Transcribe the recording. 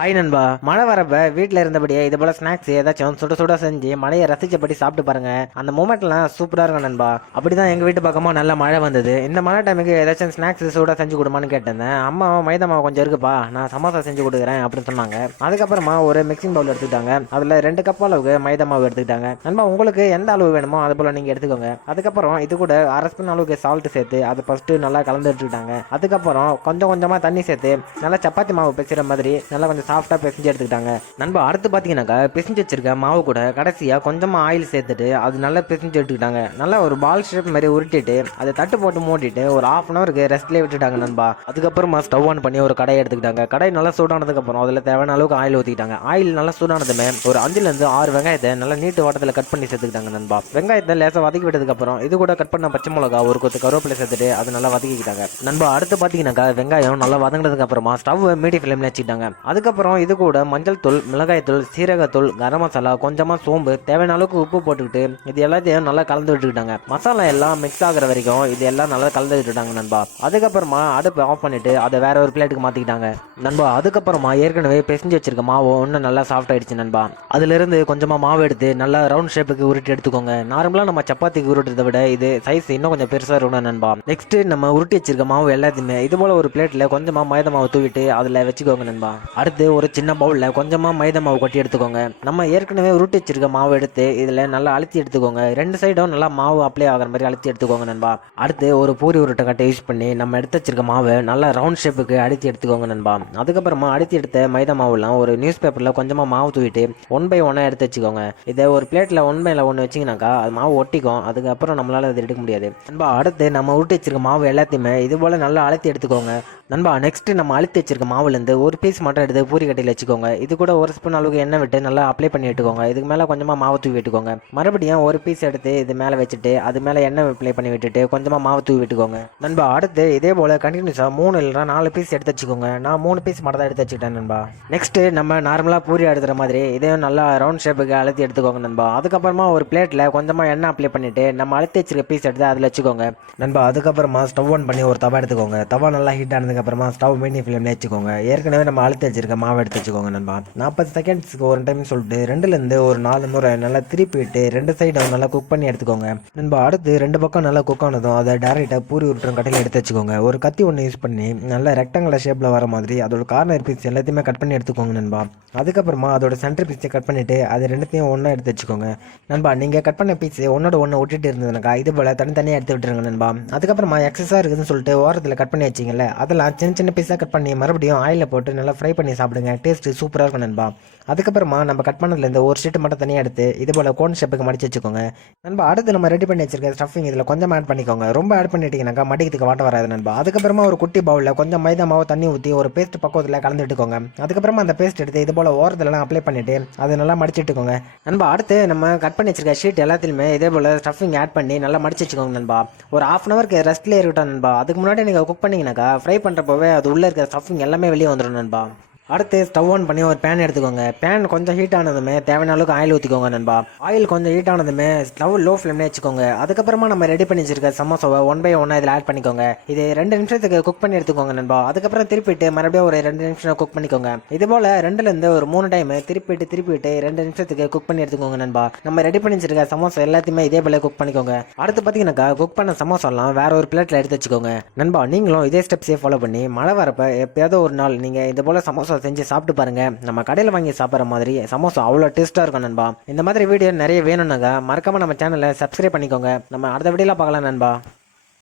Hi நண்பா. மழை வரப்ப வீட்டில் இருந்தபடியே இது போல ஸ்நாக்ஸ் ஏதாச்சும் சுட சுட செஞ்சு மழையை ரசிச்சபடி சாப்பிட்டு பாருங்க. அந்த மூமெண்ட்லாம் சூப்பராக இருக்கும் நண்பா. அப்படிதான் எங்கள் வீட்டு பக்கமாக நல்ல மழை வந்தது. இந்த மழை டைமுக்கு ஏதாச்சும் ஸ்நாக்ஸ் சூடாக செஞ்சு கொடுமான்னு கேட்டிருந்தேன். அம்மா மைதா மாவு கொஞ்சம் இருக்குப்பா, நான் சமோசா செஞ்சு கொடுக்குறேன் அப்படின்னு சொன்னாங்க. அதுக்கப்புறமா ஒரு மிக்சிங் பவுல் எடுத்துக்கிட்டாங்க. அதில் 2 கப் அளவுக்கு மைதா மாவு எடுத்துக்கிட்டாங்க. நண்பா, உங்களுக்கு எந்த அளவு வேணுமோ அது போல் நீங்கள் எடுத்துக்கோங்க. அதுக்கப்புறம் இது கூட 1/2 ஸ்பூன் அளவுக்கு சால்ட் சேர்த்து அதை ஃபஸ்ட்டு நல்லா கலந்து எடுத்துக்கிட்டாங்க. அதுக்கப்புறம் கொஞ்சம் கொஞ்சமாக தண்ணி சேர்த்து நல்லா சப்பாத்தி மாவு பேசுகிற மாதிரி நல்லா கொஞ்சம் சாஃப்டா பிசைஞ்சு எடுத்துக்கிட்டாங்க. நண்பா, அடுத்து பாத்தீங்கன்னாக்கா பிசைஞ்சு வச்சிருக்க மாவு கூட கடைசியா கொஞ்சமா ஆயில் சேர்த்துட்டு அது நல்லா பிசைஞ்சு எடுத்துக்கிட்டாங்க. நல்லா ஒரு பால் ஷேப் மாதிரி உருட்டிட்டு அதை தட்டு போட்டு மூடிட்டு ஒரு 1/2 ஹவருக்கு ரெஸ்ட்லேயே விட்டுட்டாங்க நண்பா. அதுக்கப்புறமா ஸ்டவ் ஆன் பண்ணி ஒரு கடையை எடுத்துக்கிட்டாங்க. கடை நல்லா சூடானதுக்கு அப்புறம் அதில் தேவையான அளவுக்கு ஆயில் ஊற்றிக்கிட்டாங்க. ஆயில் நல்லா சூடானதுமே ஒரு 5லேருந்து 6 வெங்காயத்தை நல்லா நீட்டு வாட்டத்தில் கட் பண்ணி சேர்த்துக்கிட்டாங்க நண்பா. வெங்காயத்தை லேசாக வதக்கி விட்டதுக்கு அப்புறம் இது கூட கட் பண்ண பச்சை மிளகா ஒரு கொத்து கருவேப்பிலை சேர்த்துட்டு அதை நல்லா வதக்கிக்கிட்டாங்க நண்பா. அடுத்து பாத்தீங்கன்னாக்கா வெங்காயம் நல்லா வதங்கினதுக்கு அப்புறமா ஸ்டவ் மீடியம் ஃப்ளேம்ல வச்சுக்கிட்டாங்க. அதுக்கப்புறம் இது கூட மஞ்சள் தூள், மிளகாய் தூள், சீரகத்தூள், கரம் மசாலா, கொஞ்சமா சோம்பு, தேவையான அளவுக்கு உப்பு போட்டுக்கிட்டு இது எல்லாத்தையும் நல்லா கலந்து விட்டுக்கிட்டாங்க. மசாலா எல்லாம் மிக்ஸ் ஆகுற வரைக்கும் இது எல்லாம் நல்லா கலந்து விட்டுட்டாங்க நண்பா. அதுக்கப்புறமா அடுப்பு ஆஃப் பண்ணிட்டு அதை வேற ஒரு பிளேட்டுக்கு மாத்திக்கிட்டாங்க நண்பா. அதுக்கப்புறமா ஏற்கனவே பிசைஞ்சு வச்சிருக்க மாவு இன்னும் நல்லா சாஃப்ட் ஆயிடுச்சு நண்பா. அதுல இருந்து கொஞ்சமா மாவு எடுத்து நல்லா ரவுண்ட் ஷேப்புக்கு உருட்டி எடுத்துக்கோங்க. நார்மலா நம்ம சப்பாத்திக்கு உருட்டுறதை விட இது சைஸ் இன்னும் கொஞ்சம் பெருசா இருக்கணும் நண்பா. நெக்ஸ்ட் நம்ம உருட்டி வச்சிருக்க மாவு எல்லாத்தையுமே இது போல ஒரு பிளேட்ல கொஞ்சமா மைதா மாவு தூவிட்டு அதுல வச்சுக்கோங்க நண்பா. அடுத்து ஒரு சின்ன பவுல்ல கொஞ்சமா மைதா மாவு கொட்டி எடுத்துக்கோங்க. நம்ம ஏற்கனவே உருட்டி வச்சிருக்க மாவு எடுத்து இதுல நல்லா அழுத்தி எடுத்துக்கோங்க. 2 சைடும் நல்லா மாவு அப்ளை ஆகிற மாதிரி அழுத்தி எடுத்துக்கோங்க நண்பா. அடுத்து ஒரு பூரி உருட்டை கட்டை யூஸ் பண்ணி நம்ம எடுத்து வச்சிருக்க மாவு நல்லா ரவுண்ட் ஷேப்புக்கு அடித்து எடுத்துக்கோங்க நண்பா. அதுக்கப்புறமா அடித்து எடுத்த மைதா மாவுலாம் ஒரு நியூஸ் பேப்பர்ல கொஞ்சமா மாவு தூவிட்டு 1 பை 1 எடுத்து வச்சுக்கோங்க. இதை ஒரு பிளேட்ல 1 பை 1 வச்சிங்கனாக்கா அது மாவு ஒட்டிக்கும். அதுக்கப்புறம் நம்மளால அதை எடுக்க முடியாது நண்பா. அடுத்து நம்ம உருட்டி வச்சிருக்க மாவு எல்லாத்தையுமே இது போல நல்லா அழுத்தி எடுத்துக்கோங்க நண்பா. நெக்ஸ்ட் நம்ம அழுத்தி வச்சிருக்க மாவுல இருந்து ஒரு பீஸ் மட்டும் எடுத்து பூரி கட்டையில் வச்சுக்கோங்க. இது கூட 1 ஸ்பூன் அளவுக்கு எண்ணெய் விட்டு நல்லா அப்ளை பண்ணி விட்டுக்கோங்க. இதுக்கு மேலே கொஞ்சமாக மாவு தூவி விட்டுக்கோங்க. மறுபடியும் ஒரு பீஸ் எடுத்து இது மேலே வச்சுட்டு அது மேலே எண்ணெய் அப்ளை பண்ணி விட்டுட்டு கொஞ்சமாக மாவு தூவி விட்டுக்கோங்க நண்பா. அடுத்து இதே போல் கண்டினியூஸாக 3 இல்லைனா 4 பீஸ் எடுத்து வச்சுக்கோங்க. நான் 3 பீஸ் மட்டும் தான் எடுத்து வச்சுக்கிட்டேன் நண்பா. நெக்ஸ்ட் நம்ம நார்மலாக பூரி எடுக்கிற மாதிரி இதையும் நல்லா ரவுண்ட் ஷேப்புக்கு அழுத்தி எடுத்துக்கோங்க நண்பா. அதுக்கப்புறமா ஒரு பிளேட்டில் கொஞ்சமாக எண்ணெய் அப்ளை பண்ணிட்டு நம்ம அழுத்தி வச்சிருக்க பீஸ் எடுத்து அதில் வச்சுக்கோங்க நண்பா. அதுக்கப்புறமா ஸ்டவ் ஆன் பண்ணி ஒரு தவா எடுத்துக்கோங்க. தவா நல்லா ஹீட் ஆனதுக்கு அப்புறமா ஸ்டவ் மீடியம் ஃப்ளேம்ல வச்சுக்கோங்க. ஏற்கனவே நம்ம அழுத்தி வச்சிருக்க மாவு எடுத்து வச்சுக்கோங்க நண்பா. 40 செகண்ட்ஸ்க்கு ஒரு டைம் சொல்லிட்டு 2லேருந்து ஒரு 4 முறை நல்லா திருப்பிட்டு 2 சைடும் நல்லா குக் பண்ணி எடுத்துக்கோங்க நண்பா. அடுத்து 2 பக்கம் நல்லா குக் ஆனதும் அதை டேரெக்டாக பூரி உருட்டுற கட்டையில் எடுத்து வச்சுக்கோங்க. ஒரு கத்தி ஒன்று யூஸ் பண்ணி நல்லா ரெக்டாங்குலர் ஷேப்பில் வர மாதிரி அதோட கார்னர் பீஸ் எல்லாத்தையுமே கட் பண்ணி எடுத்துக்கோங்க நண்பா. அதுக்கப்புறமா அதோட சென்டர் பீஸை கட் பண்ணிட்டு அது 2த்தையும் ஒன்றா எடுத்து வச்சுக்கோங்க நண்பா. நீங்கள் கட் பண்ண பீஸ் ஒன்னோட ஒன்று ஒட்டிட்டு இருந்ததுனாக்கா இது போல் தனித்தனியாக எடுத்து விட்டுருங்க நண்பா. அதுக்கப்புறமா எக்ஸஸாக இருக்குதுன்னு சொல்லிட்டு ஓரத்தில் கட் பண்ணி வச்சிங்கல்ல அதெல்லாம் சின்ன சின்ன பீஸாக கட் பண்ணி மறுபடியும் ஆயிலில் போட்டு நல்லா ஃப்ரை பண்ணி சாப்பிடுங்க. டேஸ்ட்டு சூப்பராக இருக்கும் நண்பா. அதுக்கப்புறமா நம்ம கட் பண்ணதுலேருந்து ஒரு ஷீட் மட்டும் தனியாக எடுத்து இது போல் கோன் ஷேப்புக்கு மடிச்சு வச்சுக்கோங்க நண்பா. அடுத்து நம்ம ரெடி பண்ணி வச்சிருக்க ஸ்டஃபிங் இதில் கொஞ்சம் ஆட் பண்ணிக்கோங்க. ரொம்ப ஆட் பண்ணிட்டீங்கன்னாக்கா மடிக்கிறதுக்கு வாட்ட வராது நண்பா. அதுக்கப்புறமா ஒரு குட்டி பவுலில் கொஞ்சம் மைதா மாவு தண்ணி ஊற்றி ஒரு பேஸ்ட் பக்கத்தில் கலந்துட்டுக்கோங்க. அதுக்கப்புறமா அந்த பேஸ்ட் எடுத்து இது போல் ஓரத்துலலாம் அப்ளை பண்ணிட்டு அதை நல்லா மடிச்சுட்டுக்கோங்க நண்பா. அடுத்து நம்ம கட் பண்ணி வச்சிருக்க ஷீட் எல்லாத்திலுமே இதே போல் ஸ்டஃபிங் ஆட் பண்ணி நல்லா மடிச்சு வச்சுக்கோங்க நண்பா. ஒரு 1/2 ஹவருக்கு ரெஸ்ட்லேயே இருக்கட்டும் நண்பா. அதுக்கு முன்னாடி நீங்கள் குக் பண்ணிங்கனாக்கா ஃப்ரை பண்ணுறப்போவே அது உள்ளே இருக்க ஸ்டஃபிங் எல்லாமே வெளியே வந்துடும் நண்பா. அடுத்து ஸ்டவ் ஆன் பண்ணி ஒரு பேன் எடுத்துக்கோங்க. பேன் கொஞ்சம் ஹீட் ஆனதுமே தேவையான அளவுக்கு ஆயில் ஊற்றிக்கோங்க நண்பா. ஆயில் கொஞ்சம் ஹீட் ஆனதுமே ஸ்டவ் லோ ஃப்ளேம்ல வச்சுக்கோங்க. அதுக்கப்புறமா நம்ம ரெடி பண்ணி வச்சிருக்க சமோசாவை 1 பை 1 இதில் ஆட் பண்ணிக்கோங்க. இது 2 நிமிஷத்துக்கு குக் பண்ணி எடுத்துக்கோங்க நண்பா. அதுக்கப்புறம் திருப்பிட்டு மறுபடியும் ஒரு 2 நிமிஷம் குக் பண்ணிக்கோங்க. இது போல் 2லேருந்து ஒரு 3 டைம் திருப்பிட்டு 2 நிமிஷத்துக்கு குக் பண்ணி எடுத்துக்கோங்க நண்பா. நம்ம ரெடி பண்ணி வச்சிருக்க சமோசா எல்லாத்தையுமே இதே போல குக் பண்ணிக்கோங்க. அடுத்து பார்த்தீங்கன்னாக்கா குக் பண்ண சமோசாலாம் வேற ஒரு பிளேட்டில் எடுத்து வச்சுக்கோங்க நண்பா. நீங்களும் இதே ஸ்டெப்ஸே ஃபாலோ பண்ணி மழை வரப்ப எப்பயாவது ஒரு நாள் நீங்கள் இது போல சமோசா செஞ்சு சாப்பிட்டு பாருங்க. நம்ம கடையில் வாங்கி சாப்பிட்ற மாதிரி சமோசா அவ்வளோ டேஸ்ட்டாக இருக்கும் நண்பா. இந்த மாதிரி வீடியோ நிறைய வேணும்னாக்கா மறக்காம நம்ம சேனலை சப்ஸ்கிரைப் பண்ணிக்கோங்க. நம்ம அடுத்த வீடியோல பார்க்கலாம் நண்பா.